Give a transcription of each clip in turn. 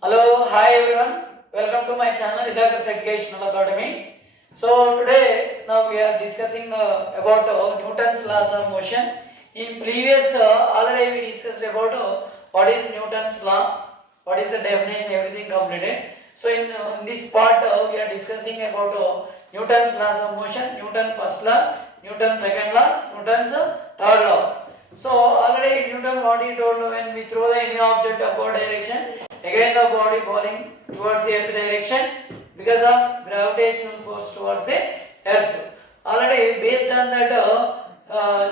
Hello, hi everyone. Welcome to my channel EDHAKAR'S Educational Academy. So today now we are discussing about Newton's laws of motion. In previous already we discussed about what is Newton's law, what is the definition, everything completed. So in this part we are discussing about Newton's laws of motion, Newton's first law, Newton's second law, Newton's third law. So already Newton what he told when we throw any object upward direction, again the body falling towards the earth direction because of gravitational force towards the earth. Already based on that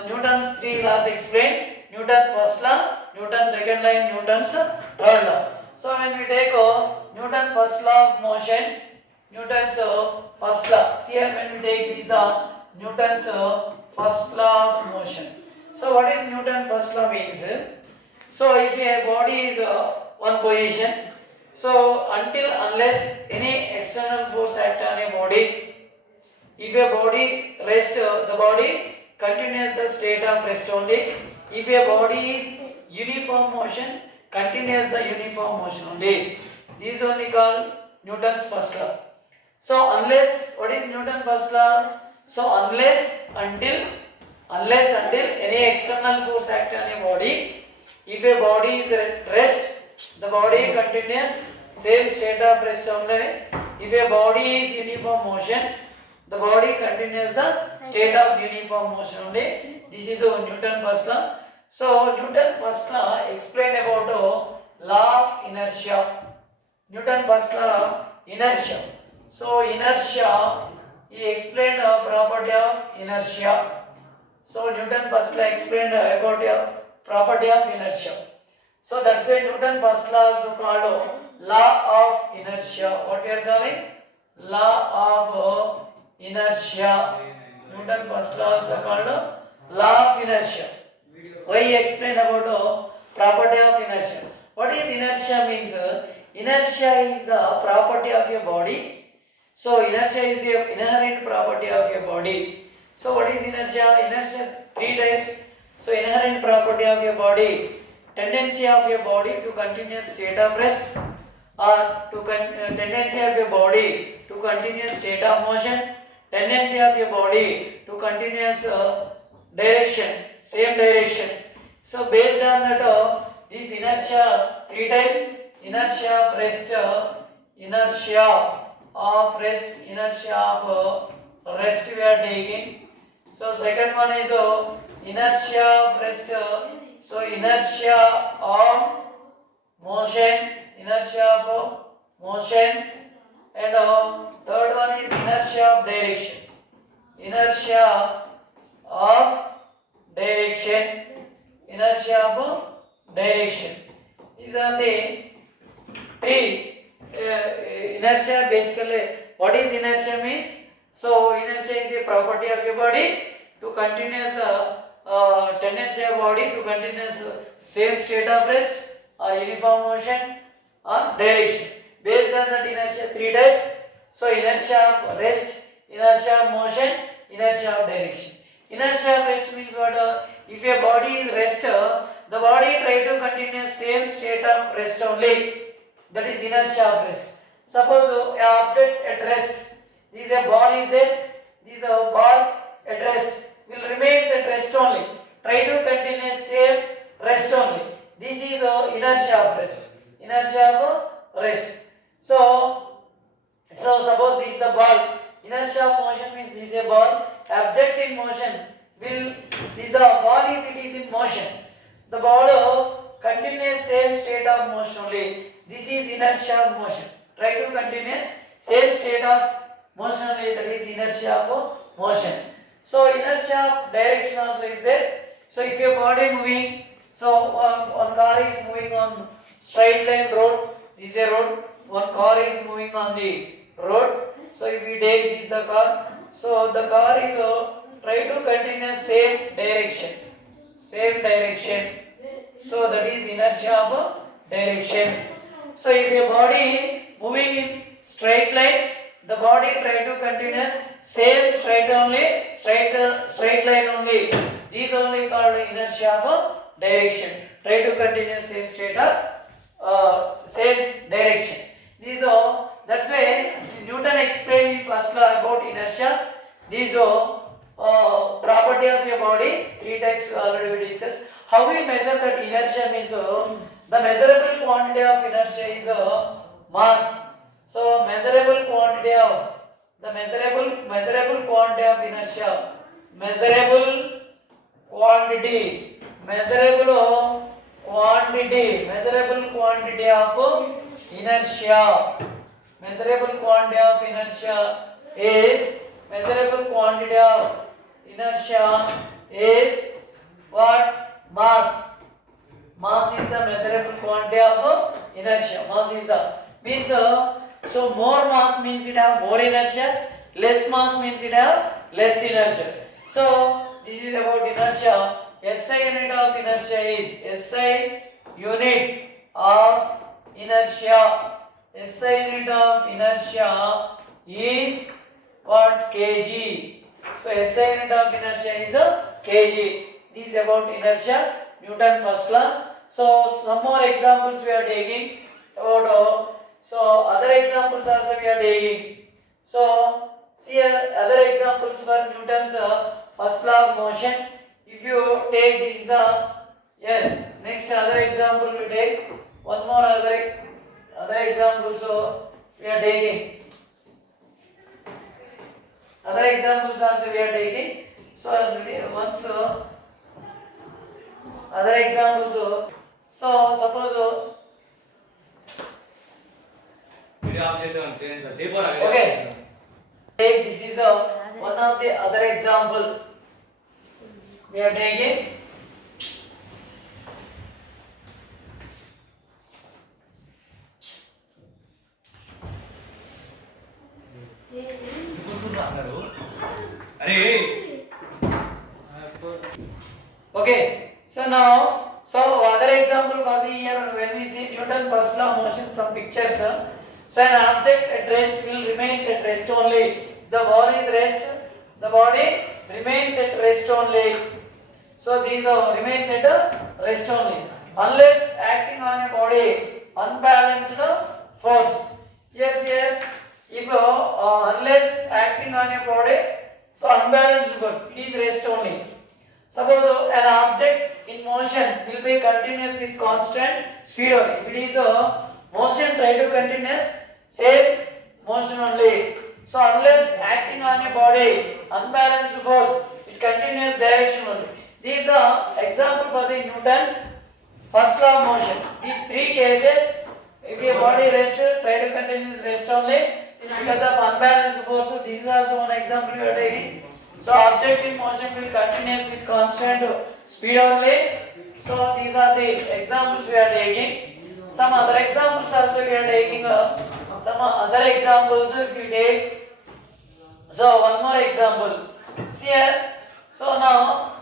Newton's three laws explained, Newton's first law, Newton's second law and Newton's third law. So when we take Newton's first law of motion, Newton's first law, see here when we take these Newton's first law of motion. So what is Newton's first law means? So if a body is one position, so unless any external force act on a body, if a body rests, the body continues the state of rest only. If a body is uniform motion, continues the uniform motion only. This is only called Newton's first law. So unless, what is Newton's first law? So unless until any external force act on a body, if a body is at rest, the body continues same state of rest only. If a body is uniform motion, the body continues the state of uniform motion only. This is Newton's first law. So Newton's first law explained about law of inertia. Newton's first law, inertia. So inertia, he explained a property of inertia. So Newton first law explained about a property of inertia. So that's why Newton first law also called law of inertia. What we are calling? Law of inertia. Newton first law also called law of inertia. Why he explained about property of inertia? What is inertia means? Inertia is the property of your body. So inertia is the inherent property of your body. So what is inertia? Inertia three types. So inherent property of your body, tendency of your body to continuous state of rest, or tendency of your body to continuous state of motion, tendency of your body to continuous direction, same direction. So based on that, this inertia three types: inertia of rest, inertia of rest, inertia of rest we are taking. So second one is inertia of rest. So inertia of motion, inertia of motion, and third one is inertia of direction. Inertia of direction. Inertia of direction. These are the three. Inertia basically, what is inertia means? So inertia is a property of your body to continuous tendency of body to continuous same state of rest or uniform motion or direction. Based on that inertia three types. So inertia of rest, inertia of motion, inertia of direction. Inertia of rest means what? If your body is rest, the body try to continue same state of rest only. That is inertia of rest. Suppose an object at rest. This is a ball is there. This is a ball at rest. Will remains at rest only. Try to continue same rest only. This is inertia of rest. Inertia of rest. So suppose this is the ball. Inertia of motion means this is a ball. Object in motion will, this ball is, it is in motion. The ball continues same state of motion only. This is inertia of motion. Try to continue same state of motion only, that is inertia of motion. So inertia of direction also is there. So if your body moving, so one car is moving on straight line road, this is a road, one car is moving on the road. So if we take this the car, so the car is try to continue same direction. So that is inertia of direction. So if your body moving in straight line, the body try to continue same straight line only. These only called inertia of direction. Try to continue same state of same direction. quantity of inertia is mass. So measurable quantity of the measurable quantity of inertia, measurable quantity of inertia, measurable quantity of inertia is what? Mass. Mass is the measurable quantity of inertia. Mass is the means so more mass means it have more inertia, less mass means it have less inertia. So this is about inertia. SI unit of inertia is SI unit of inertia. SI unit of inertia is what? Kg. So SI unit of inertia is a kg. This is about inertia, Newton first law. So some more examples we are taking about so other examples also we are taking. So see here other examples for Newton's first law of motion. If you take this is yes, next other example we take one more other example. So we are taking other examples also we are taking. So once other examples. So suppose okay, take this is one of the other example we are taking. Okay, so now other example for the year when we see Newton first law of motion, some pictures. So an object at rest will remains at rest only. The body is rest, the body remains at rest only. So these remains at rest only unless acting on a body unbalanced force. Yes, here if unless acting on a body, so unbalanced force, it is rest only. Suppose an object in motion will be continuous with constant speed only. If it is a motion, try to continuous same motion only. So unless acting on a body unbalanced force, it continuous direction only. These are example for the Newton's first law of motion. These three cases, if your body rest, try to continuous rest only because of unbalanced force. So this is also one example we are taking. So object in motion will continuous with constant speed only. So these are the examples we are taking. Some other examples also we are taking. Some other examples if we take. So one more example. See here. So now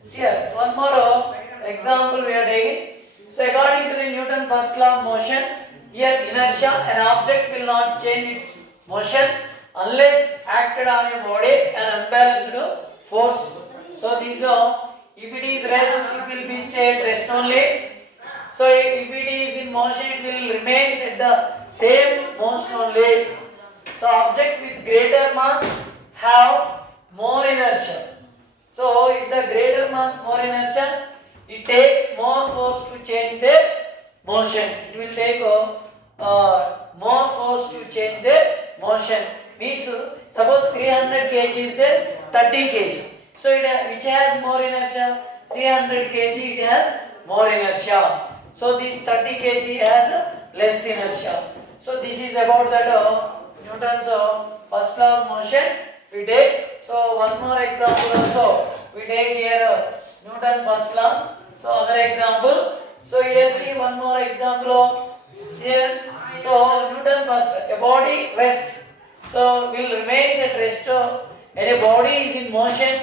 see here one more example we are taking. So according to the Newton first law of motion, here inertia, an object will not change its motion unless acted on a body and unbalanced force. So this if it is rest, it will be stay at rest only. So if it is in motion, it will remain at the same motion only. So object with greater mass have more inertia. So if the greater mass more inertia, it takes more force to change their motion. It will take more force to change their motion. Means suppose 300 kg is there, 30 kg. So which has more inertia? 300 kg it has more inertia. So this 30 kg has less inertia. So this is about that Newton's first law of motion we take. So one more example also we take here Newton first law. So other example. So here see one more example here. So Newton first, a body rest. So will remains at rest and a body is in motion,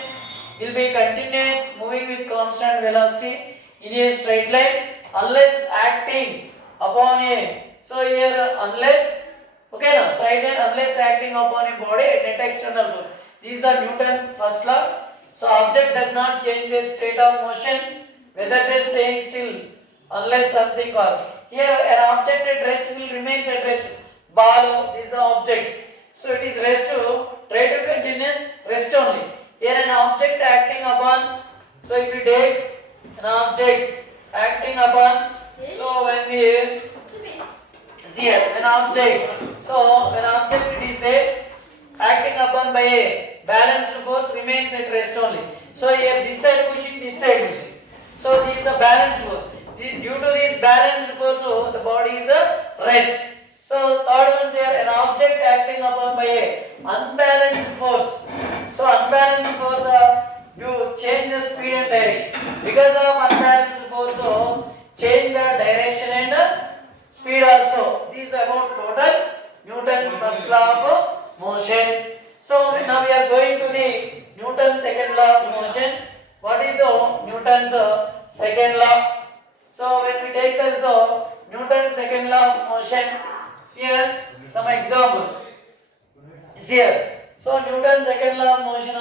will be continuous moving with constant velocity in a straight line unless acting upon a, so here unless, okay now, straight line unless acting upon a body at net external force. This is the Newton first law. So object does not change their state of motion whether they are staying still unless something causes. Here an object at rest will remains at rest. Ball, this is the object. So it is rest to try to continuous rest only. Here an object acting upon, so if you take an object acting upon So when we see here, when object, so when object it is there acting upon by a balanced force remains at rest only. So here this side pushing, this side pushing. So this is a balanced force. Due to this balanced force, so the body is a rest. So third one is here, an object acting upon by a unbalanced force. So unbalanced force, you change the speed and direction. Because of unbalanced force, so change the direction and speed also. This is about total Newton's first law of motion. So now we are going to the Newton's second law of motion. What is Newton's second law? So when we take this Newton's second law of motion, here some example is here. So Newton's second law of motion,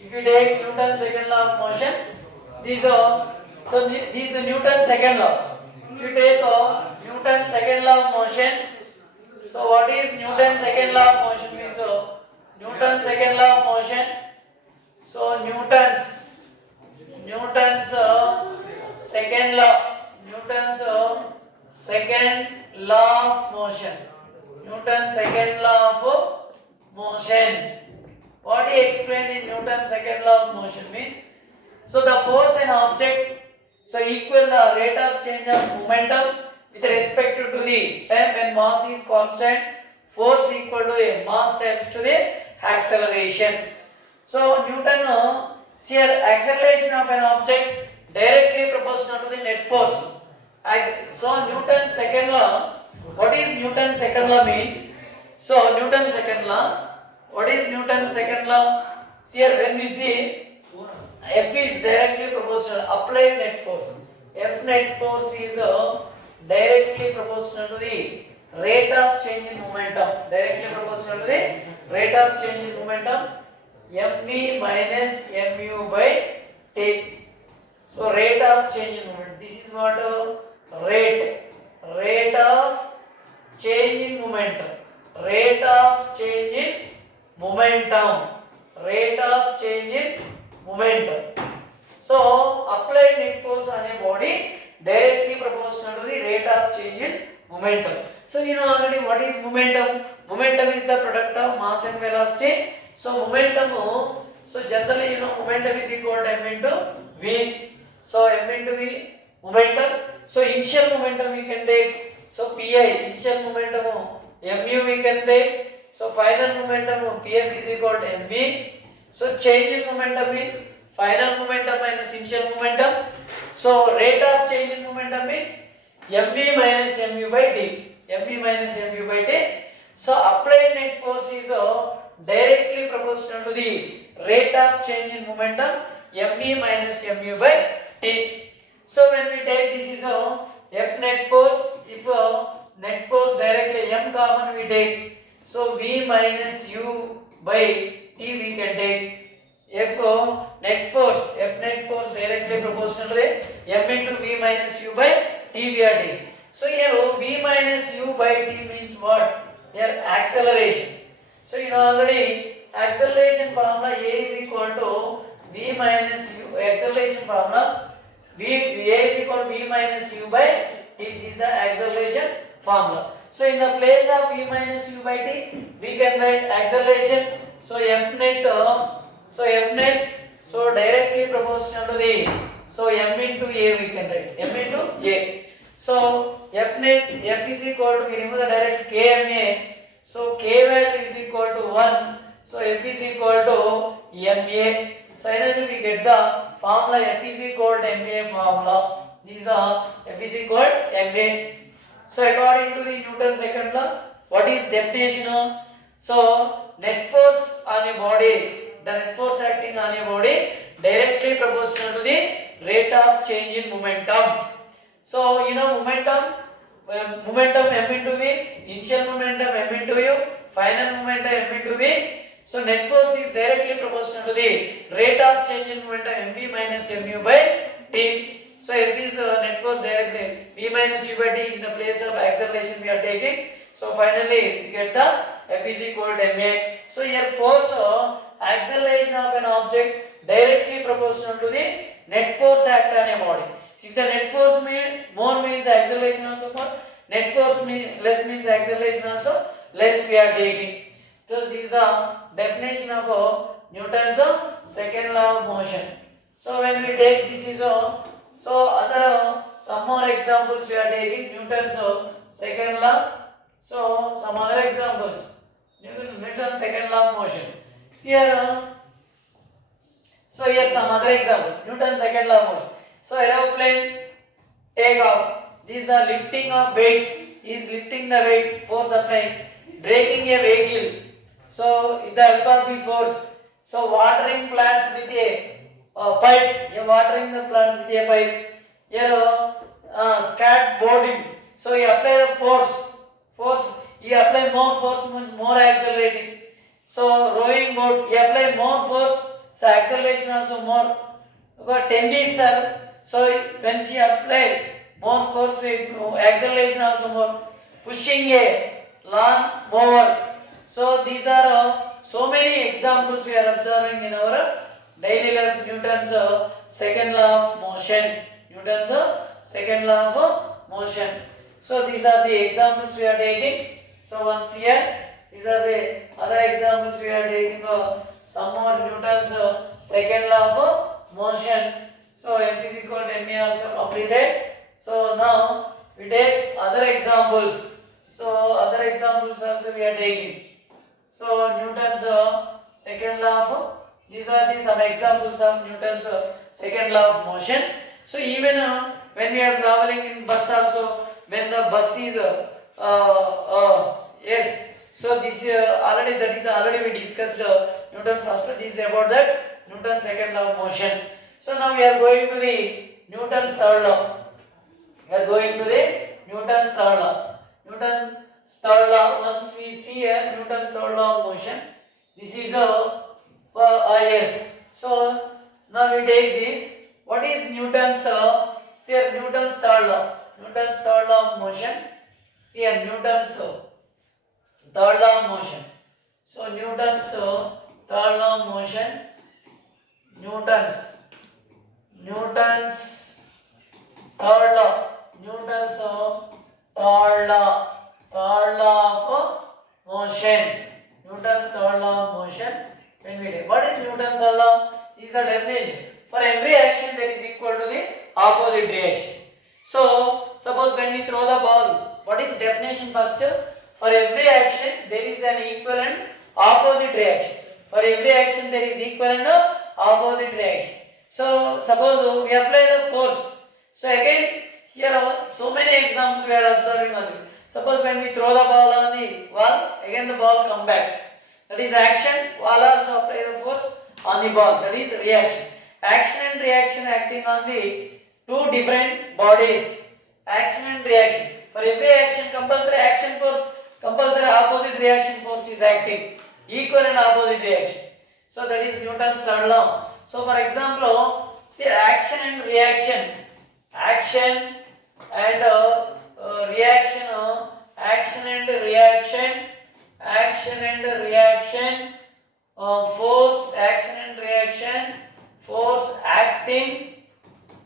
if you take Newton's second law of motion, these are this is Newton's second law. If you take Newton's second law of motion, so what is Newton's second law of motion means? Newton's second law of motion. So Newton's second law. Newton's second law of motion. Newton's second law of motion. What he explained in Newton's second law of motion means, so the force and object so equal the rate of change of momentum with respect to the time when mass is constant, force equal to a mass times to the acceleration. So Newton here acceleration of an object directly proportional to the net force. So Newton's second law, what is Newton's second law means? So Newton's second law, what is Newton's second law? Here when we see F is directly proportional, applied net force. F net force is directly proportional to the rate of change in momentum. Directly proportional to the rate of change in momentum. mv minus mu by t. So rate of change in momentum. This is what rate of change in momentum. Rate of change in momentum. Rate of change in momentum. So applied net force on a body directly proportional to the rate of change in momentum. So you know already what is momentum. Momentum is the product of mass and velocity. So momentum, so generally you know momentum is equal to m into v. So m into v momentum. So initial momentum we can take. So pi initial momentum mu we can take. So final momentum pf is equal to mv. So change in momentum means final momentum minus initial momentum. So rate of change in momentum means mv minus mu by t. mv minus mu by t. So applied net force is directly proportional to the rate of change in momentum mv minus mu by t. So when we take this is F net force, if net force directly m common we take, so v minus u by t we can take. F net force directly proportional to m into v minus u by t we are taking. So here v minus u by t means what? Here acceleration. So you know already acceleration formula A is equal to v minus u. Acceleration formula A is equal to v minus u by t. This is the acceleration formula. So in the place of v minus u by t, we can write acceleration. So F net, so directly proportional to the, so m into a we can write m into a. So F net, F is equal to, we remove the direct kma. So k value is equal to 1. So F is equal to ma. So finally we get the formula F is equal to ma formula. These are F is equal to ma. So according to the Newton's second law, what is definition of? So net force on a body, the net force acting on a body directly proportional to the rate of change in momentum. So you know momentum m into v, initial momentum m into u, final momentum m into v. So net force is directly proportional to the rate of change in momentum mv minus mu by t. So F is net force directly v minus u by t. In the place of acceleration we are taking. So finally we get the F is equal to ma. So here force acceleration of an object directly proportional to the net force act on a body. If the net force means more means acceleration also more, net force less means acceleration also less we are taking. So these are definition of Newton's second law of motion. So when we take this is so other some more examples we are taking Newton's second law. So some other examples. Newton's second law of motion. See here. So here some other example. Newton's second law of motion. So aeroplane take off. These are lifting of weights. He is lifting the weight, force applying, braking a vehicle. So the help of the force. So watering plants with a pipe. You watering the plants with a pipe. Here skateboarding. So you apply the force. You apply more force means more accelerating. So rowing boat. You apply more force. So acceleration also more. But tennis sir. So when she applied more force, acceleration also more. Pushing a lawn mower. So these are so many examples we are observing in our daily life. Newton's second law of motion. Newton's second law of motion. So these are the examples we are taking. So once here, these are the other examples we are taking. Some more Newton's second law of motion. So F is equal to ma also completed. So now we take other examples. So other examples also we are taking. So Newton's second law of these are the some examples of Newton's second law of motion. So even when we are traveling in bus also, when the bus is yes. So this already we discussed Newton first. This is about that Newton's second law of motion. So now we are going to the Newton's third law. We are going to the Newton's third law. Newton's third law. Once we see Newton's third law of motion, this is yes. So now we take this. What is Newton's? See here Newton's third law. Newton's third law of motion. See here Newton's third law of motion. So Newton's third law of motion. Newton's third law. Newton's third law of motion. Newton's third law of motion. When we take what is Newton's third law? Is a definition. For every action there is equal to the opposite reaction. So suppose when we throw the ball, what is definition first? For every action there is an equal and opposite reaction. For every action there is equal and opposite reaction. So suppose we apply the force. So again here are so many examples we are observing on it. Suppose when we throw the ball on the wall, again the ball come back. That is action. Wall also apply the force on the ball. That is reaction. Action and reaction acting on the two different bodies. Action and reaction. For every action, compulsory action force, compulsory opposite reaction force is acting. Equal and opposite reaction. So that is Newton's third law. So for example, see action and reaction. Action and reaction. Action and reaction. Action and reaction. Force, action and reaction. Force acting.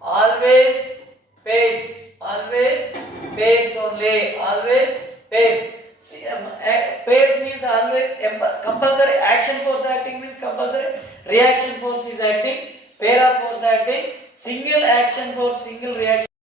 Always pairs. Always pairs only. Always pairs. See, pairs means always compulsory action force acting means compulsory reaction force is acting. Pair of force acting. Single action force, single reaction.